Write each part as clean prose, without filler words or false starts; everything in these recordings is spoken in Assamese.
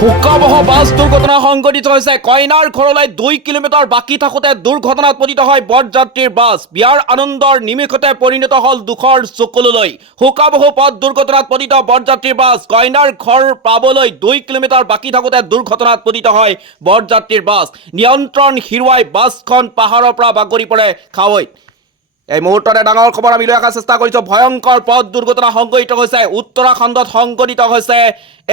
শোকাবহ বাছ দুৰ্ঘটনা সংঘটিত হৈছে। কইনাৰ ঘৰলৈ 2 কিলোমিটাৰ বাকী থাকোঁতে দুৰ্ঘটনাত পতিত হয় বৰযাত্ৰীৰ বাছ। বিয়াৰ আনন্দৰ নিমিষতে পৰিণত হ'ল দুখৰ চকুললৈ। শোকাবহ পথ দুৰ্ঘটনাত পতিত বৰযাত্ৰীৰ বাছ। কইনাৰ ঘৰ পাবলৈ 2 কিলোমিটাৰ বাকী থাকোঁতে দুৰ্ঘটনাত পতিত হয় বৰযাত্ৰীৰ বাছ। নিয়ন্ত্ৰণ হেৰুৱাই বাছখন পাহাৰৰ পৰা বাগৰি পৰে খাৱৈত। এই মুহূৰ্ততে ডাঙৰ খবৰ আমি লৈ অহাৰ চেষ্টা কৰিছোঁ। ভয়ংকৰ পথ দুৰ্ঘটনা সংঘটিত হৈছে উত্তৰাখণ্ডত সংঘটিত হৈছে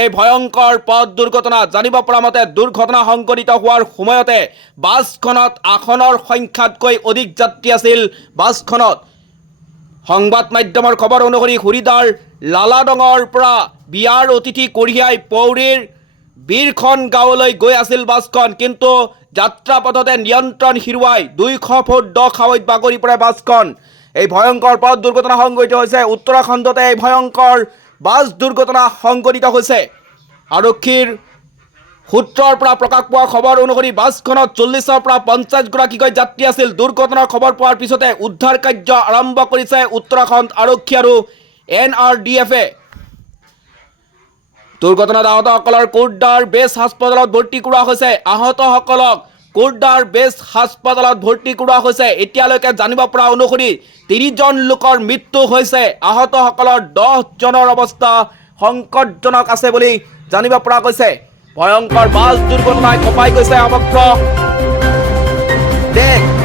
এই ভয়ংকৰ পথ দুৰ্ঘটনা। জানিব পৰা মতে দুৰ্ঘটনা সংঘটিত হোৱাৰ সময়তে বাছখনত আসনৰ সংখ্যাতকৈ অধিক যাত্ৰী আছিল বাছখনত। সংবাদ মাধ্যমৰ খবৰ অনুসৰি হৰিদ্বাৰ লালাডঙৰ পৰা বিয়াৰ অতিথি কঢ়িয়াই পৌৰীৰ বীৰখন গাঁৱলৈ গৈ আছিল বাছখন, কিন্তু যাত্ৰা পথতে নিয়ন্ত্ৰণ হেৰুৱাই 200 ফুট দ খাৱৈত বাগৰি পৰে বাছখন। এই ভয়ংকৰ পথ দুৰ্ঘটনা সংঘটিত হৈছে উত্তৰাখণ্ডতে। এই ভয়ংকৰ বাছ দুৰ্ঘটনা সংঘটিত হৈছে। আৰক্ষীৰ সূত্ৰৰ পৰা প্ৰকাশ পোৱা খবৰ অনুসৰি বাছখনত 40ৰ পৰা 50 গৰাকীকৈ যাত্ৰী আছিল। দুৰ্ঘটনাৰ খবৰ পোৱাৰ পিছতে উদ্ধাৰ কাৰ্য আৰম্ভ কৰিছে উত্তৰাখণ্ড আৰক্ষী আৰু NRDF-এ। দুৰ্ঘটনাত আহতসকলৰ কোটদ্বাৰ বেছ হাস্পতালত ভৰ্তি কৰোৱা হৈছে। আহতসকলক কোটদ্বাৰ বেছ হাস্পতালত ভৰ্তি কৰোৱা হৈছে। এতিয়ালৈকে জানিব পৰা অনুসৰি 30জন লোকৰ মৃত্যু হৈছে। আহতসকলৰ 10 জনৰ অৱস্থা সংকটজনক আছে বুলি জানিব পৰা গৈছে। ভয়ংকৰ বাছ দুৰ্ঘটনাই কঁপাই গৈছে সমগ্ৰ দেশ।